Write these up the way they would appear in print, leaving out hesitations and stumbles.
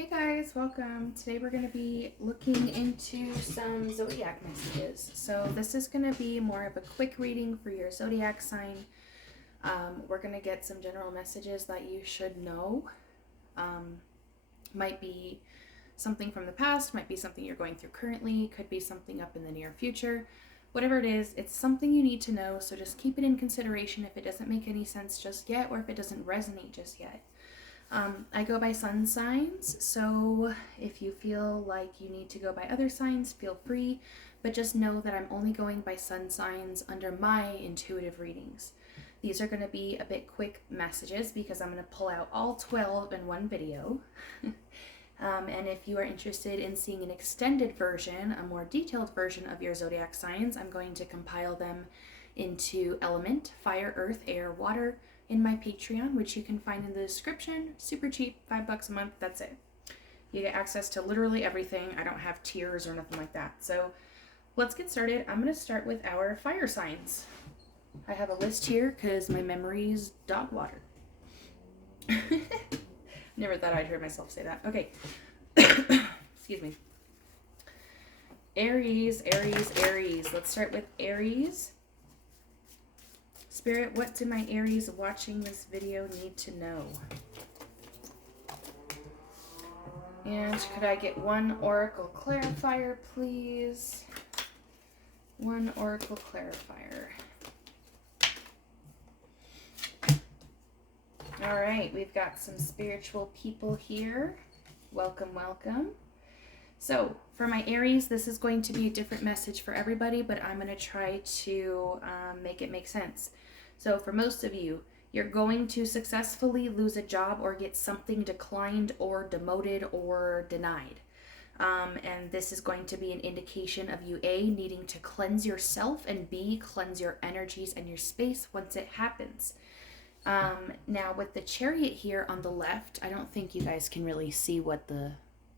Hey guys, welcome. Today we're going to be looking into some Zodiac messages. So this is going to be more of a quick reading for your Zodiac sign. We're going to get some general messages that you should know. Might be something from the past, might be something you're going through currently, could be something up in the near future. Whatever it is, it's something you need to know, so just keep it in consideration if it doesn't make any sense just yet or if it doesn't resonate just yet. I go by sun signs, so if you feel like you need to go by other signs, feel free, but just know that I'm only going by sun signs under my intuitive readings. These are going to be a bit quick messages because I'm going to pull out all 12 in one video. And if you are interested in seeing an extended version, a more detailed version of your zodiac signs, I'm going to compile them into element, fire, earth, air, water, in my Patreon, which you can find in the description. Super cheap, $5 a month, that's it. You get access to literally everything. I don't have tiers or nothing like that. So let's get started. I'm going to start with our fire signs. I have a list here because my memory's dog water. Never thought I'd hear myself say that. Okay. Excuse me. Aries. Let's start with Aries. Spirit, what do my Aries watching this video need to know? And could I get one Oracle clarifier, please? One Oracle clarifier. All right, we've got some spiritual people here. Welcome, welcome. So for my Aries, this is going to be a different message for everybody, but I'm going to try to make it make sense. So for most of you, you're going to successfully lose a job or get something declined or demoted or denied. And this is going to be an indication of you, A, needing to cleanse yourself, and B, cleanse your energies and your space once it happens. Now with the Chariot here on the left, I don't think you guys can really see what the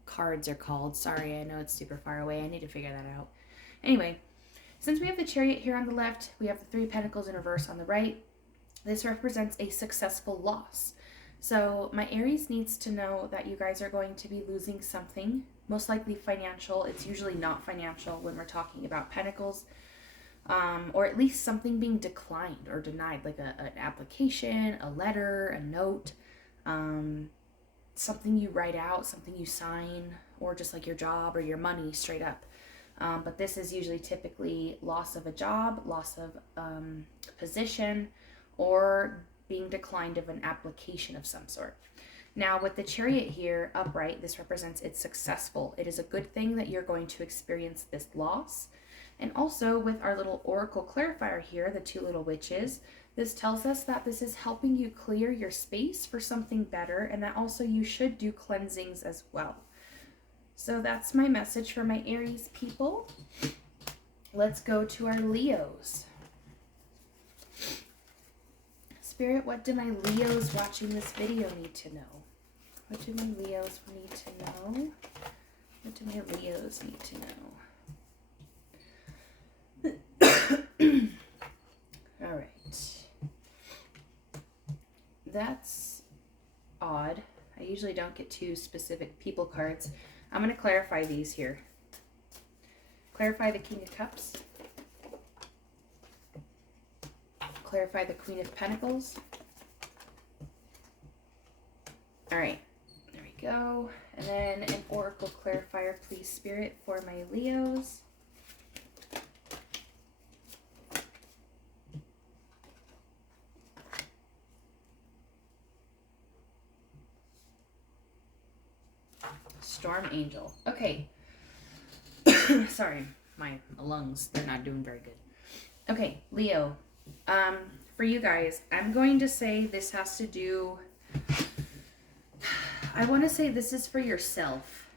cards are called. Sorry, I know it's super far away. I need to figure that out. Anyway, since we have the Chariot here on the left, we have the Three of Pentacles in reverse on the right. This represents a successful loss. So my Aries needs to know that you guys are going to be losing something, most likely financial. It's usually not financial when we're talking about Pentacles, or at least something being declined or denied, like an application, a letter, a note, something you write out, something you sign, or just like your job or your money straight up. But this is usually typically loss of a job, loss of position, or being declined of an application of some sort. Now with the Chariot here upright, this represents it's successful. It is a good thing that you're going to experience this loss. And also with our little Oracle clarifier here, the two little witches, this tells us that this is helping you clear your space for something better, and that also you should do cleansings as well. So that's my message for my Aries people. Let's go to our Leos. Spirit, what do my Leos watching this video need to know? What do my Leos need to know? What do my Leos need to know? All right. That's odd. I usually don't get two specific people cards. I'm going to clarify these here. Clarify the King of Cups. Clarify the Queen of Pentacles. All right, there we go. And then an Oracle clarifier, please, Spirit, for my Leos. Storm Angel. Okay. Sorry, my lungs, they're not doing very good. Okay, Leo. For you guys, I'm going to say this has to do, I want to say this is for yourself,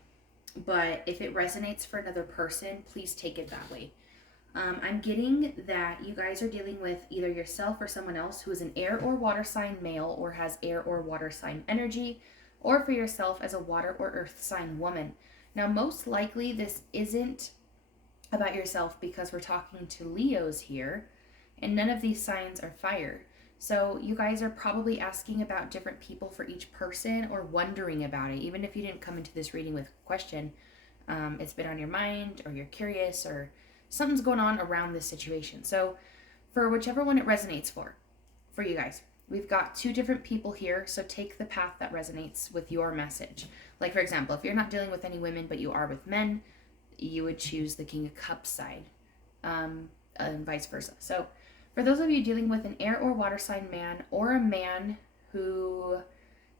but if it resonates for another person, please take it that way. I'm getting that you guys are dealing with either yourself or someone else who is an air or water sign male or has air or water sign energy, or for yourself as a water or earth sign woman. Now, most likely this isn't about yourself because we're talking to Leos here, and none of these signs are fire. So you guys are probably asking about different people for each person or wondering about it. Even if you didn't come into this reading with a question, it's been on your mind or you're curious or something's going on around this situation. So for whichever one it resonates for you guys, we've got 2 different people here. So take the path that resonates with your message. Like, for example, if you're not dealing with any women, but you are with men, you would choose the King of Cups side, and vice versa. So for those of you dealing with an air or water sign man, or a man who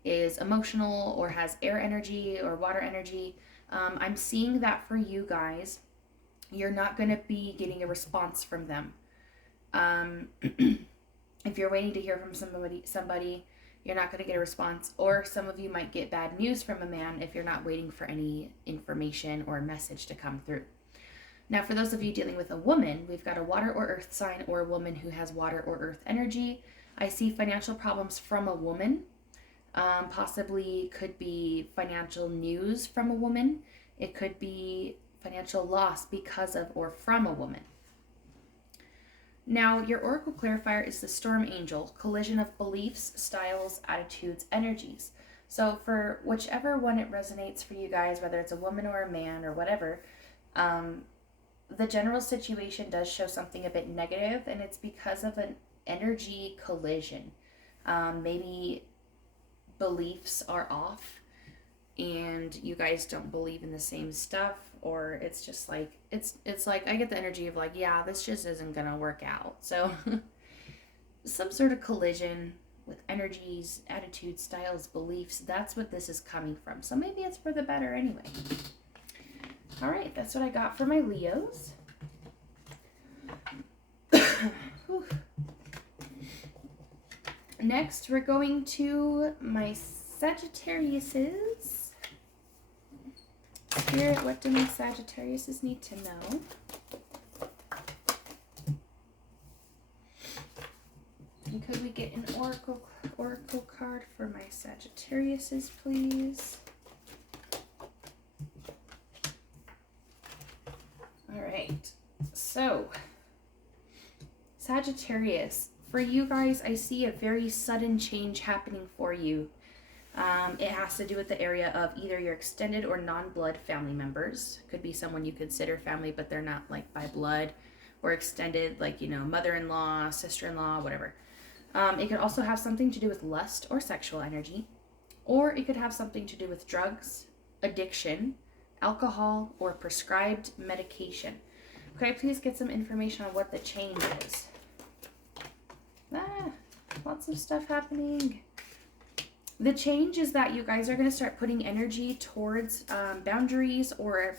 is emotional or has air energy or water energy, I'm seeing that for you guys, you're not going to be getting a response from them. If you're waiting to hear from somebody, you're not going to get a response. Or some of you might get bad news from a man if you're not waiting for any information or message to come through. Now, for those of you dealing with a woman, we've got a water or earth sign or a woman who has water or earth energy. I see financial problems from a woman. Possibly could be financial news from a woman. It could be financial loss because of or from a woman. Now, your Oracle Clarifier is the Storm Angel, collision of beliefs, styles, attitudes, energies. So for whichever one it resonates for you guys, whether it's a woman or a man or whatever, the general situation does show something a bit negative, and it's because of an energy collision. Maybe beliefs are off and you guys don't believe in the same stuff, or it's just like, it's like, I get the energy of like, yeah, this just isn't gonna work out. So some sort of collision with energies, attitudes, styles, beliefs, that's what this is coming from. So maybe it's for the better anyway. All right, that's what I got for my Leos. Next, we're going to my Sagittariuses. Spirit, what do my Sagittariuses need to know? And could we get an oracle card for my Sagittariuses, please? All right, so Sagittarius, for you guys, I see a very sudden change happening for you. It has to do with the area of either your extended or non-blood family members. Could be someone you consider family, but they're not like by blood, or extended, like, you know, mother-in-law, sister-in-law, whatever. It could also have something to do with lust or sexual energy, or it could have something to do with drugs, addiction, alcohol, or prescribed medication. Could I please get some information on what the change is? Lots of stuff happening. The change is that you guys are going to start putting energy towards boundaries or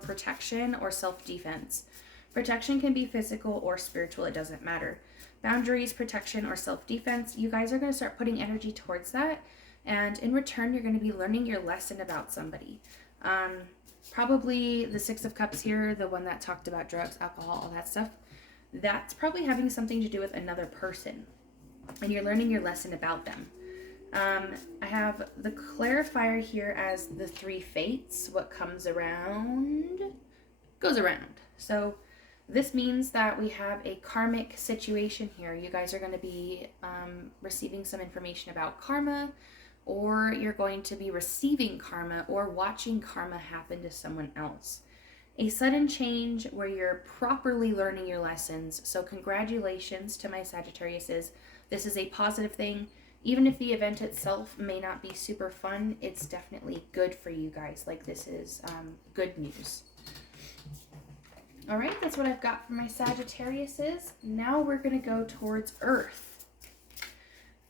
protection or self-defense. Protection can be physical or spiritual, it doesn't matter. Boundaries, protection, or self-defense, you guys are going to start putting energy towards that. And in return, you're going to be learning your lesson about somebody. Probably the Six of Cups here, the one that talked about drugs, alcohol, all that stuff. That's probably having something to do with another person. And you're learning your lesson about them. I have the clarifier here as the 3 fates. What comes around goes around. So this means that we have a karmic situation here. You guys are going to be receiving some information about karma, or you're going to be receiving karma or watching karma happen to someone else. A sudden change where you're properly learning your lessons. So congratulations to my Sagittariuses. This is a positive thing. Even if the event itself may not be super fun, it's definitely good for you guys. Like, this is good news. All right, that's what I've got for my Sagittariuses. Now we're going to go towards Earth.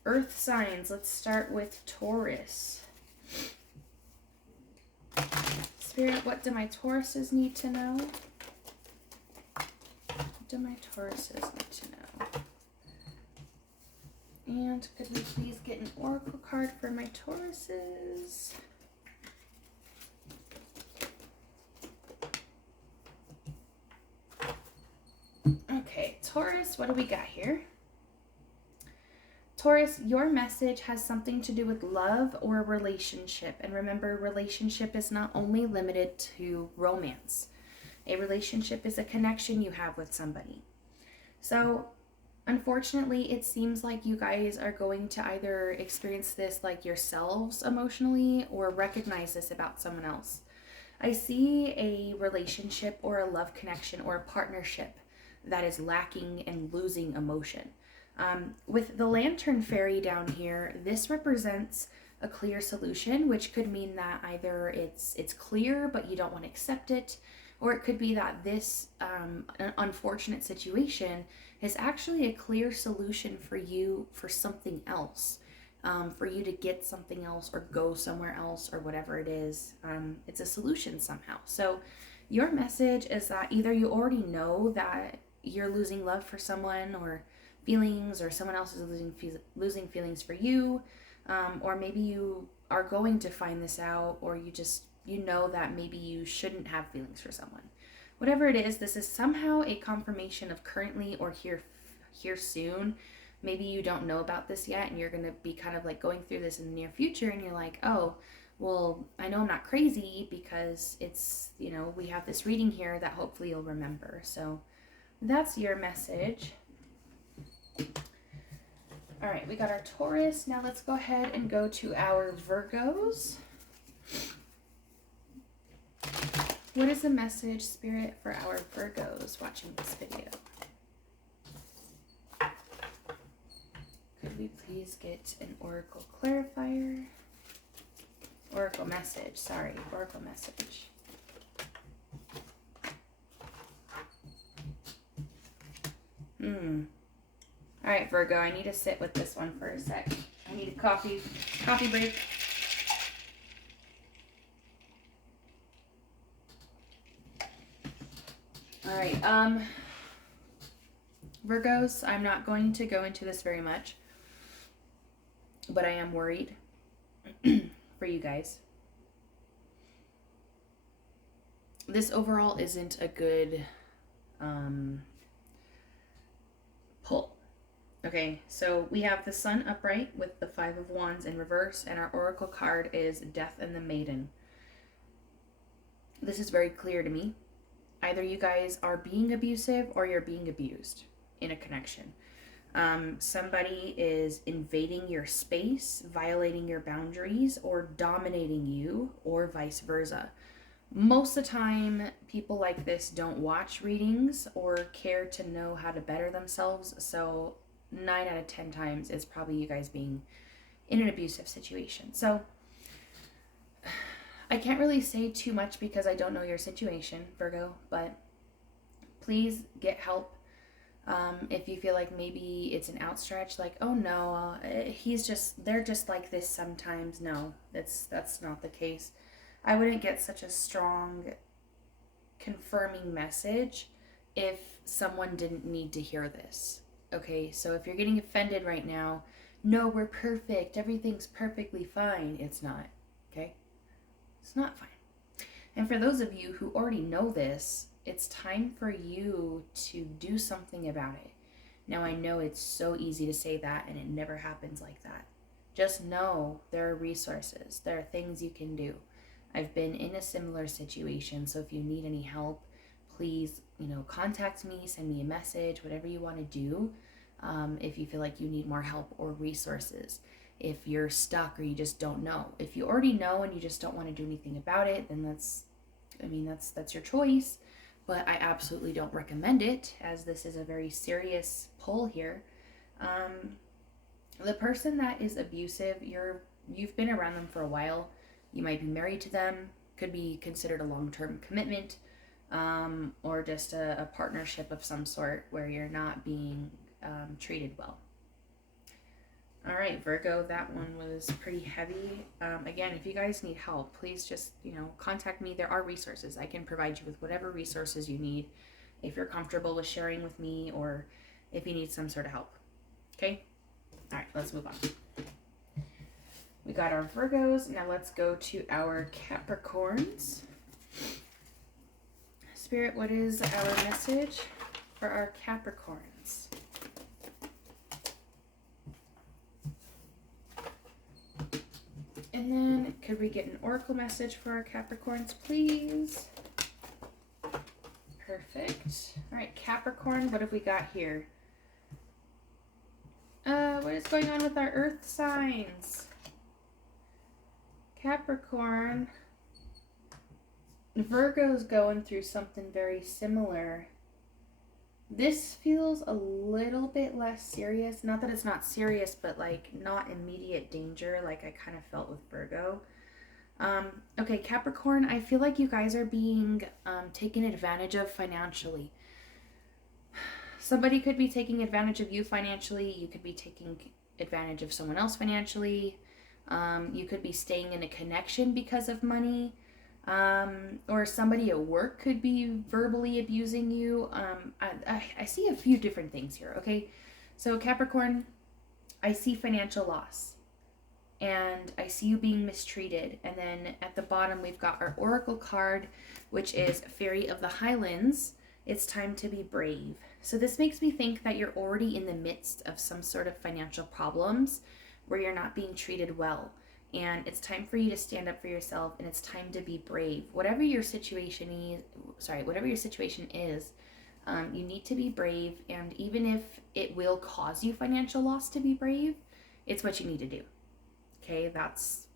Earth signs. Let's start with Taurus. Spirit, what do my Tauruses need to know? What do my Tauruses need to know? And could we please get an oracle card for my Tauruses? Okay, Taurus, what do we got here? Taurus, your message has something to do with love or relationship. And remember, relationship is not only limited to romance. A relationship is a connection you have with somebody. So Unfortunately, it seems like you guys are going to either experience this like yourselves emotionally or recognize this about someone else. I see a relationship or a love connection or a partnership that is lacking and losing emotion. With the Lantern Fairy down here, this represents a clear solution, which could mean that either it's clear but you don't want to accept it, or it could be that this unfortunate situation is actually a clear solution for you for something else, for you to get something else or go somewhere else or whatever it is. It's a solution somehow. So your message is that either you already know that you're losing love for someone or feelings, or someone else is losing feelings for you, or maybe you are going to find this out, or you know that maybe you shouldn't have feelings for someone. Whatever it is, this is somehow a confirmation of currently or here soon. Maybe you don't know about this yet and you're going to be kind of like going through this in the near future and you're like, oh, well, I know I'm not crazy because it's, you know, we have this reading here that hopefully you'll remember. So that's your message. All right, we got our Taurus. Now let's go ahead and go to our Virgos. What is the message, Spirit, for our Virgos watching this video? Could we please get an Oracle clarifier? Oracle message, sorry, Oracle message. All right, Virgo, I need to sit with this one for a sec. I need a coffee break. All right, Virgos, I'm not going to go into this very much, but I am worried for you guys. This overall isn't a good pull. Okay, so we have the Sun upright with the Five of Wands in reverse, and our Oracle card is Death and the Maiden. This is very clear to me. Either you guys are being abusive or you're being abused in a connection. Somebody is invading your space, violating your boundaries, or dominating you, or vice versa. Most of the time, people like this don't watch readings or care to know how to better themselves, so 9 out of 10 times it's probably you guys being in an abusive situation. So I can't really say too much because I don't know your situation, Virgo, but please get help. If you feel like maybe it's an outstretch, like, oh no, they're just like this sometimes. No, that's not the case. I wouldn't get such a strong confirming message if someone didn't need to hear this. Okay, so if you're getting offended right now, no, we're perfect, everything's perfectly fine. It's not, okay? It's not fine. And for those of you who already know this, it's time for you to do something about it. Now, I know it's so easy to say that and it never happens like that. Just know there are resources. There are things you can do. I've been in a similar situation, so if you need any help, please, contact me, send me a message, whatever you want to do. If you feel like you need more help or resources. If you're stuck or you just don't know. If you already know and you just don't want to do anything about it, then that's your choice. But I absolutely don't recommend it, as this is a very serious pull here. The person that is abusive, you've been around them for a while. You might be married to them, could be considered a long-term commitment, or just a partnership of some sort where you're not being treated well. All right, Virgo, that one was pretty heavy. Again, if you guys need help, please just, contact me. There are resources. I can provide you with whatever resources you need if you're comfortable with sharing with me or if you need some sort of help. Okay? All right, let's move on. We got our Virgos. Now let's go to our Capricorns. Spirit, what is our message for our Capricorns? And then could we get an oracle message for our Capricorns, please? Perfect. All right, Capricorn, what have we got here? What is going on with our earth signs? Capricorn. Virgo's going through something very similar. This feels a little bit less serious. Not that it's not serious, but like not immediate danger like I kind of felt with Virgo. Okay, Capricorn, I feel like you guys are being taken advantage of financially. Somebody could be taking advantage of you financially. You could be taking advantage of someone else financially. You could be staying in a connection because of money. Or somebody at work could be verbally abusing you. I see a few different things here, okay? So Capricorn, I see financial loss. And I see you being mistreated. And then at the bottom, we've got our Oracle card, which is Fairy of the Highlands. It's time to be brave. So this makes me think that you're already in the midst of some sort of financial problems where you're not being treated well. And it's time for you to stand up for yourself, and it's time to be brave. Whatever your situation is, you need to be brave. And even if it will cause you financial loss to be brave, it's what you need to do. Okay, that's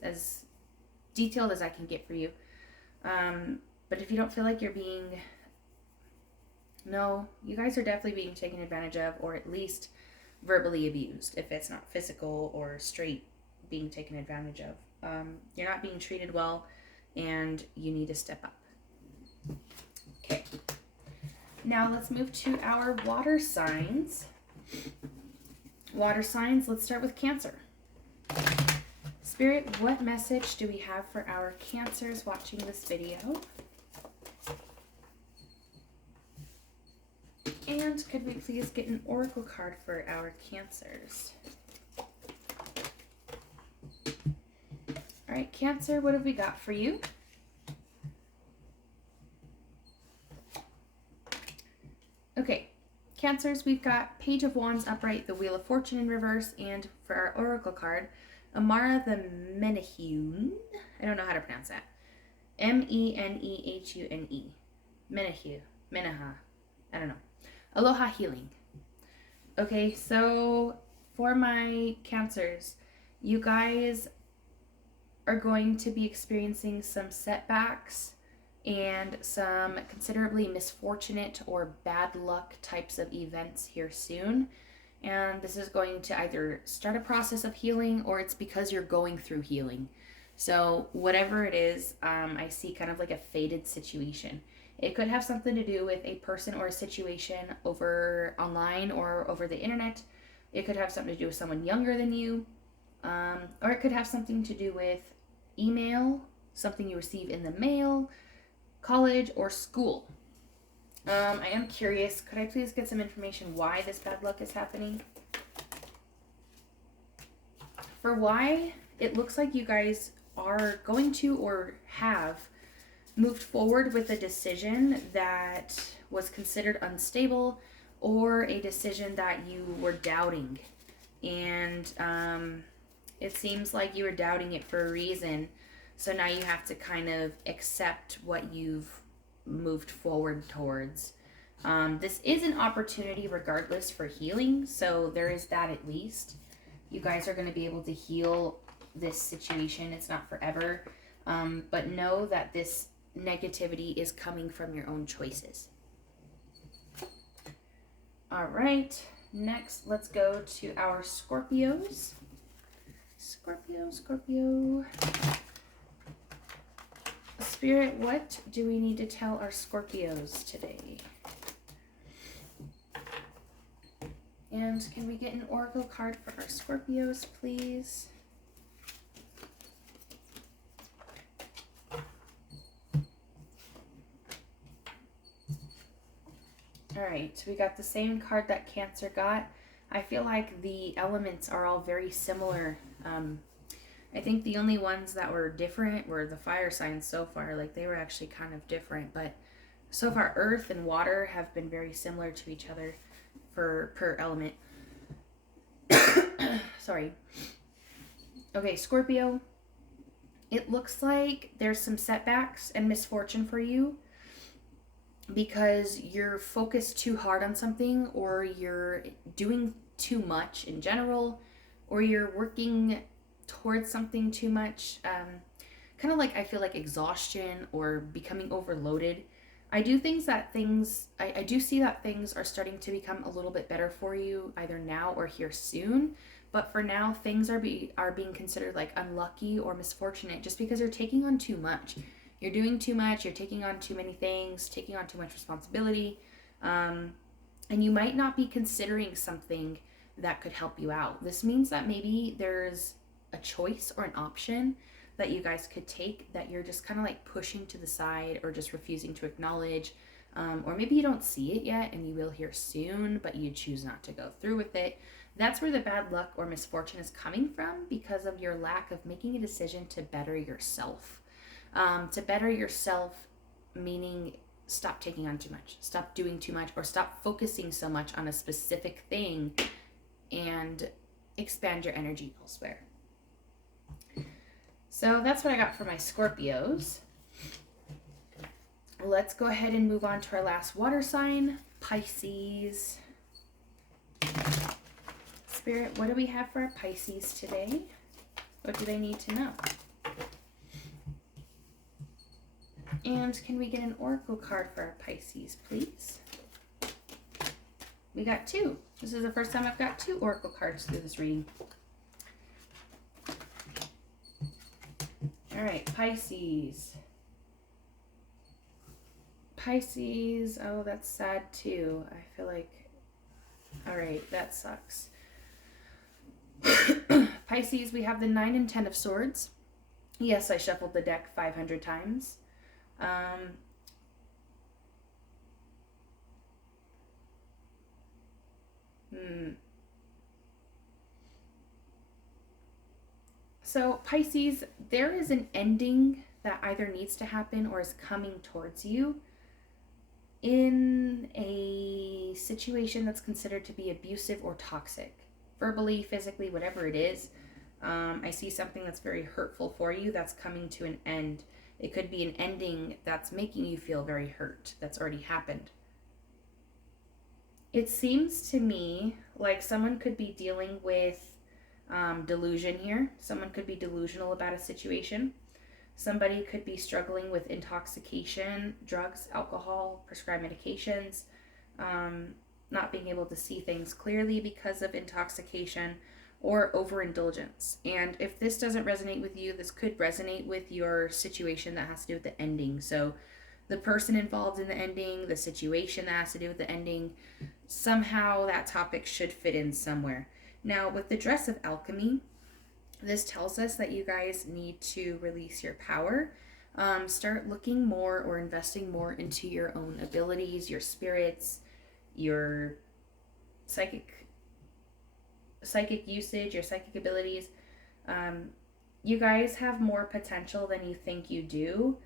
as detailed as I can get for you. But if you don't feel like you're being, no, you guys are definitely being taken advantage of, or at least verbally abused, if it's not physical or straight being taken advantage of. You're not being treated well, and you need to step up. Okay, now let's move to our water signs. Water signs, let's start with Cancer. Spirit, what message do we have for our Cancers watching this video? And could we please get an oracle card for our Cancers? All right, Cancer, what have we got for you? Okay, Cancers, we've got Page of Wands upright, the Wheel of Fortune in reverse, and for our oracle card, Amara the Menehune. I don't know how to pronounce that. Menehune. Meneha. I don't know. Aloha Healing. Okay, so for my Cancers, you guys are going to be experiencing some setbacks and some considerably misfortunate or bad luck types of events here soon. And this is going to either start a process of healing, or it's because you're going through healing. So whatever it is, I see kind of like a fated situation. It could have something to do with a person or a situation over online or over the internet. It could have something to do with someone younger than you. Or it could have something to do with email, something you receive in the mail, college, or school. I am curious, could I please get some information why this bad luck is happening? For why, it looks like you guys are going to or have moved forward with a decision that was considered unstable, or a decision that you were doubting. And it seems like you were doubting it for a reason. So now you have to kind of accept what you've moved forward towards. This is an opportunity regardless for healing, so there is that at least. You guys are going to be able to heal this situation. It's not forever, but know that this negativity is coming from your own choices. All right, next let's go to our Scorpios. Scorpio. Spirit, what do we need to tell our Scorpios today? And can we get an oracle card for our Scorpios, please? All right, we got the same card that Cancer got. I feel like the elements are all very similar. I think the only ones that were different were the fire signs so far. Like, they were actually kind of different, but so far earth and water have been very similar to each other for per element. Sorry. Okay, Scorpio, it looks like there's some setbacks and misfortune for you because you're focused too hard on something, or you're doing too much in general, or you're working towards something too much. Kind of like, I feel like exhaustion or becoming overloaded. I do see that things are starting to become a little bit better for you either now or here soon. But for now, things are being considered like unlucky or misfortunate just because you're taking on too much. You're doing too much. You're taking on too many things, taking on too much responsibility. And you might not be considering something that could help you out. This means that maybe there's a choice or an option that you guys could take that you're just kind of like pushing to the side or just refusing to acknowledge. Or maybe you don't see it yet and you will here soon, but you choose not to go through with it. That's where the bad luck or misfortune is coming from, because of your lack of making a decision to better yourself. To better yourself, meaning stop taking on too much, stop doing too much, or stop focusing so much on a specific thing and expand your energy elsewhere. So that's what I got for my Scorpios. Let's go ahead and move on to our last water sign, Pisces. Spirit, what do we have for our Pisces today? What do they need to know? And can we get an oracle card for our Pisces, please? We got 2. This is the first time I've got 2 oracle cards through this reading. All right, Pisces. Pisces, oh, that's sad too. I feel like, all right, that sucks. Pisces, we have the 9 and 10 of Swords. Yes, I shuffled the deck 500 times. So Pisces, there is an ending that either needs to happen or is coming towards you in a situation that's considered to be abusive or toxic. Verbally, physically, whatever it is. I see something that's very hurtful for you that's coming to an end. It could be an ending that's making you feel very hurt, that's already happened. It seems to me like someone could be dealing with delusion here. Someone could be delusional about a situation. Somebody could be struggling with intoxication, drugs, alcohol, prescribed medications, not being able to see things clearly because of intoxication or overindulgence. And if this doesn't resonate with you, this could resonate with your situation that has to do with the ending. So the person involved in the ending, the situation that has to do with the ending, somehow that topic should fit in somewhere. Now, with the Dress of Alchemy, this tells us that you guys need to release your power. Start looking more or investing more into your own abilities, your spirits, your psychic usage, your psychic abilities. You guys have more potential than you think you do.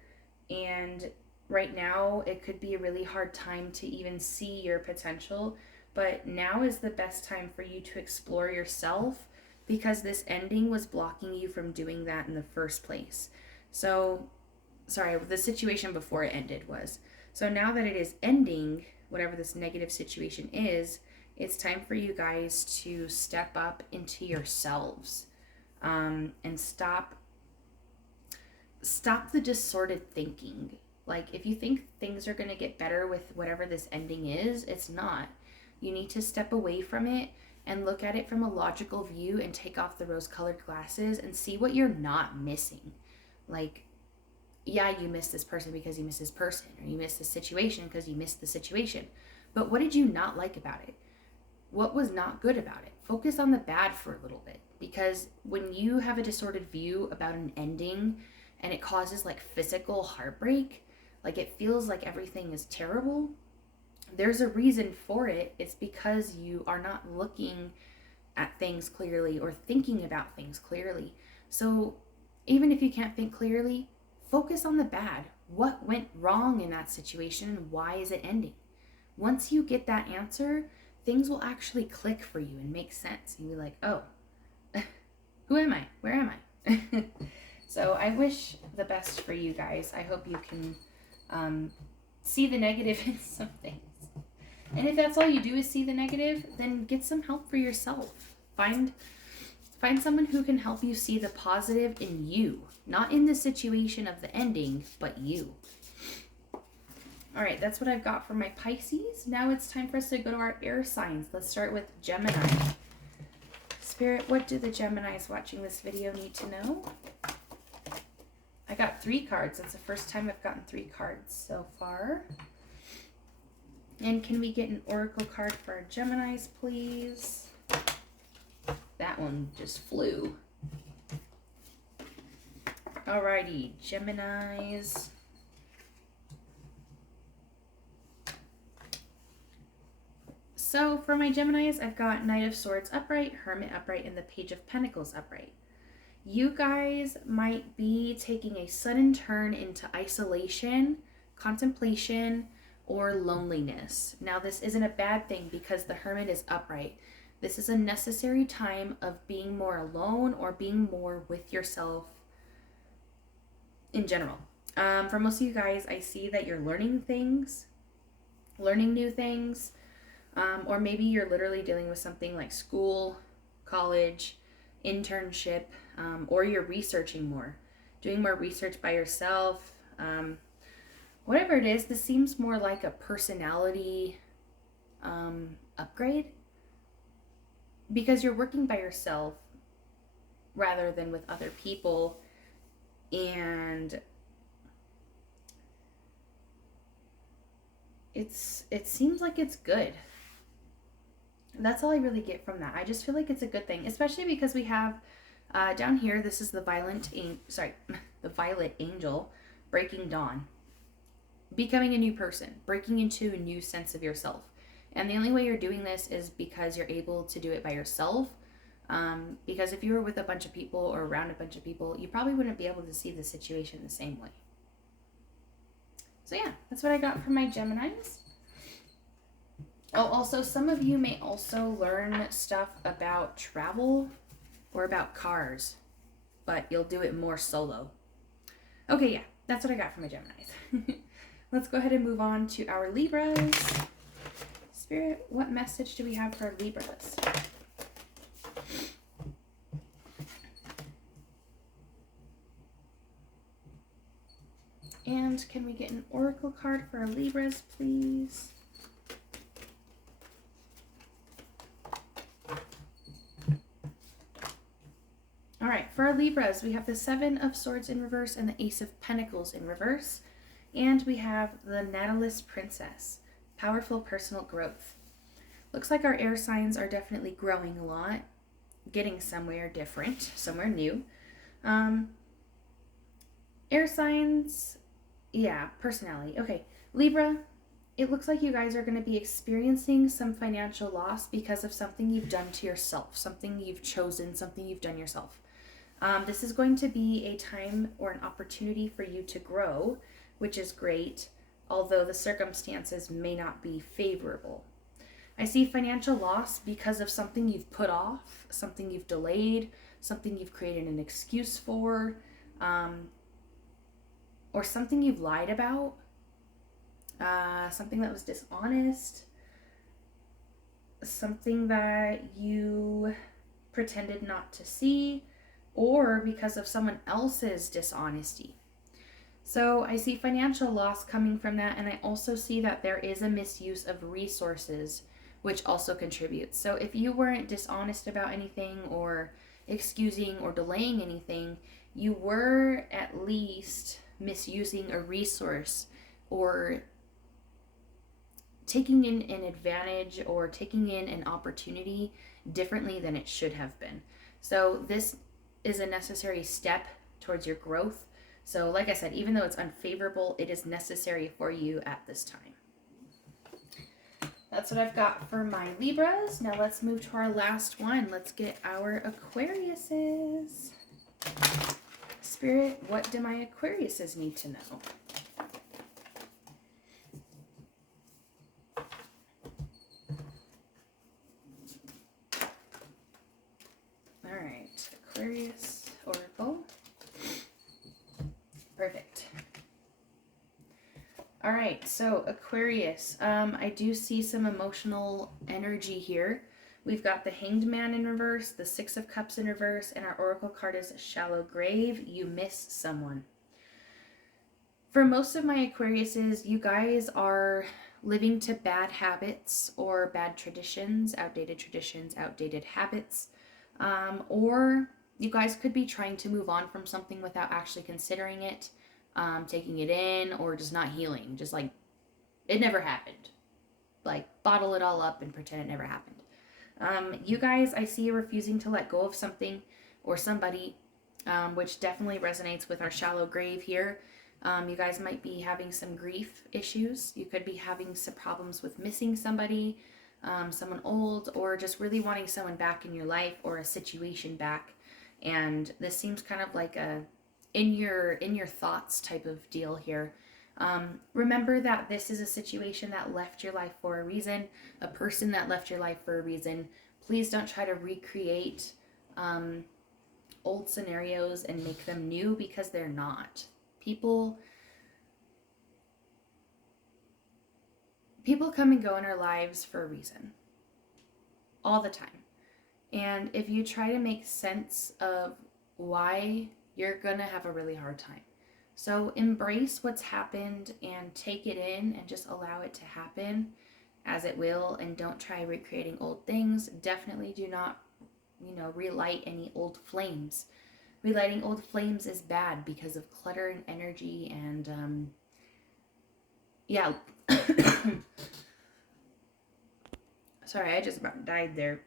And right now, it could be a really hard time to even see your potential. But now is the best time for you to explore yourself, because this ending was blocking you from doing that in the first place. So, sorry, the situation before it ended was. So now that it is ending, whatever this negative situation is, it's time for you guys to step up into yourselves, and stop the disordered thinking. Like, if you think things are going to get better with whatever this ending is, it's not. You need to step away from it and look at it from a logical view and take off the rose-colored glasses and see what you're not missing. Like, yeah, you miss this person because you miss this person, or you miss the situation because you missed the situation. But what did you not like about it? What was not good about it? Focus on the bad for a little bit, because when you have a disordered view about an ending and it causes like physical heartbreak, like it feels like everything is terrible, there's a reason for it. It's because you are not looking at things clearly or thinking about things clearly. So even if you can't think clearly, focus on the bad. What went wrong in that situation and why is it ending? Once you get that answer, things will actually click for you and make sense. You'll be like, oh, who am I? Where am I? So I wish the best for you guys. I hope you can see the negative in some things. And if that's all you do is see the negative, then get some help for yourself. Find someone who can help you see the positive in you, not in the situation of the ending, but you. All right, that's what I've got for my Pisces. Now it's time for us to go to our air signs. Let's start with Gemini. Spirit, what do the Geminis watching this video need to know? I got 3 cards. That's the first time I've gotten 3 cards so far. And can we get an oracle card for our Geminis, please? That one just flew. Alrighty, Geminis. So for my Geminis, I've got Knight of Swords upright, Hermit upright, and the Page of Pentacles upright. You guys might be taking a sudden turn into isolation, contemplation, or loneliness. Now, this isn't a bad thing because the Hermit is upright. This is a necessary time of being more alone or being more with yourself in general. For most of you guys, I see that you're learning new things, or maybe you're literally dealing with something like school, college, internship, or you're researching more, doing more research by yourself. Whatever it is, this seems more like a personality upgrade because you're working by yourself rather than with other people, and it seems like it's good. That's all I really get from that. I just feel like it's a good thing, especially because we have down here, this is the violet angel, breaking dawn, becoming a new person, breaking into a new sense of yourself. And the only way you're doing this is because you're able to do it by yourself. Because if you were with a bunch of people or around a bunch of people, you probably wouldn't be able to see the situation the same way. So yeah, that's what I got from my Geminis. Oh, also, some of you may also learn stuff about travel or about cars, but you'll do it more solo. Okay, yeah, that's what I got from my Geminis. Let's go ahead and move on to our Libras. Spirit, what message do we have for our Libras? And can we get an oracle card for our Libras, please? All right, for our Libras, we have the 7 of Swords in reverse and the Ace of Pentacles in reverse. And we have the Nautilus Princess, powerful personal growth. Looks like our air signs are definitely growing a lot, getting somewhere different, somewhere new. Air signs, yeah, personality. Okay, Libra, it looks like you guys are going to be experiencing some financial loss because of something you've done to yourself, something you've chosen, something you've done yourself. This is going to be a time or an opportunity for you to grow, which is great, although the circumstances may not be favorable. I see financial loss because of something you've put off, something you've delayed, something you've created an excuse for, or something you've lied about, something that was dishonest, something that you pretended not to see, or because of someone else's dishonesty. So I see financial loss coming from that, and I also see that there is a misuse of resources, which also contributes. So if you weren't dishonest about anything or excusing or delaying anything, you were at least misusing a resource or taking in an advantage or taking in an opportunity differently than it should have been. So this is a necessary step towards your growth. So like I said, even though it's unfavorable, it is necessary for you at this time. That's what I've got for my Libras. Now let's move to our last one. Let's get our Aquariuses. Spirit, what do my Aquariuses need to know? All right, Aquarius Oracle. Perfect. All right, so Aquarius, I do see some emotional energy here. We've got the Hanged Man in reverse, the Six of Cups in reverse, and our Oracle card is Shallow Grave. You miss someone. For most of my Aquariuses, you guys are living to bad habits or bad traditions, outdated habits, or you guys could be trying to move on from something without actually considering it, taking it in, or just not healing, just like it never happened. Like bottle it all up and pretend it never happened. You guys, I see you refusing to let go of something or somebody, which definitely resonates with our shallow grave here. You guys might be having some grief issues. You could be having some problems with missing somebody, someone old, or just really wanting someone back in your life or a situation back. And this seems kind of like a in your thoughts type of deal here. Remember that this is a situation that left your life for a reason, a person that left your life for a reason. Please don't try to recreate old scenarios and make them new, because they're not. People come and go in our lives for a reason. All the time. And if you try to make sense of why, you're going to have a really hard time. So embrace what's happened and take it in and just allow it to happen as it will, and don't try recreating old things. Definitely do not, relight any old flames. Relighting old flames is bad because of clutter and energy and, yeah. Sorry, I just about died there.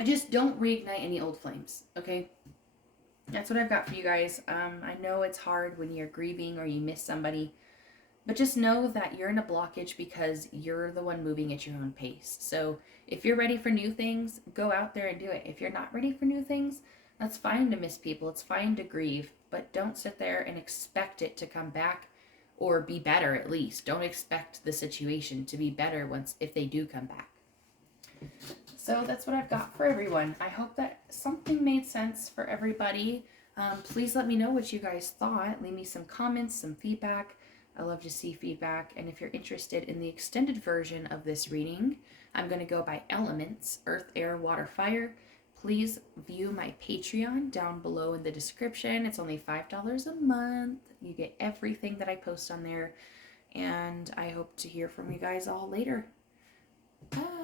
I just don't reignite any old flames, okay? That's what I've got for you guys. I know it's hard when you're grieving or you miss somebody, but just know that you're in a blockage because you're the one moving at your own pace. So if you're ready for new things, go out there and do it. If you're not ready for new things, that's fine to miss people. It's fine to grieve, but don't sit there and expect it to come back or be better. At least don't expect the situation to be better if they do come back. So that's what I've got for everyone. I hope that something made sense for everybody. Please let me know what you guys thought. Leave me some comments, some feedback. I love to see feedback. And if you're interested in the extended version of this reading, I'm going to go by elements: earth, air, water, fire. Please view my Patreon down below in the description. It's only $5 a month. You get everything that I post on there. And I hope to hear from you guys all later. Bye.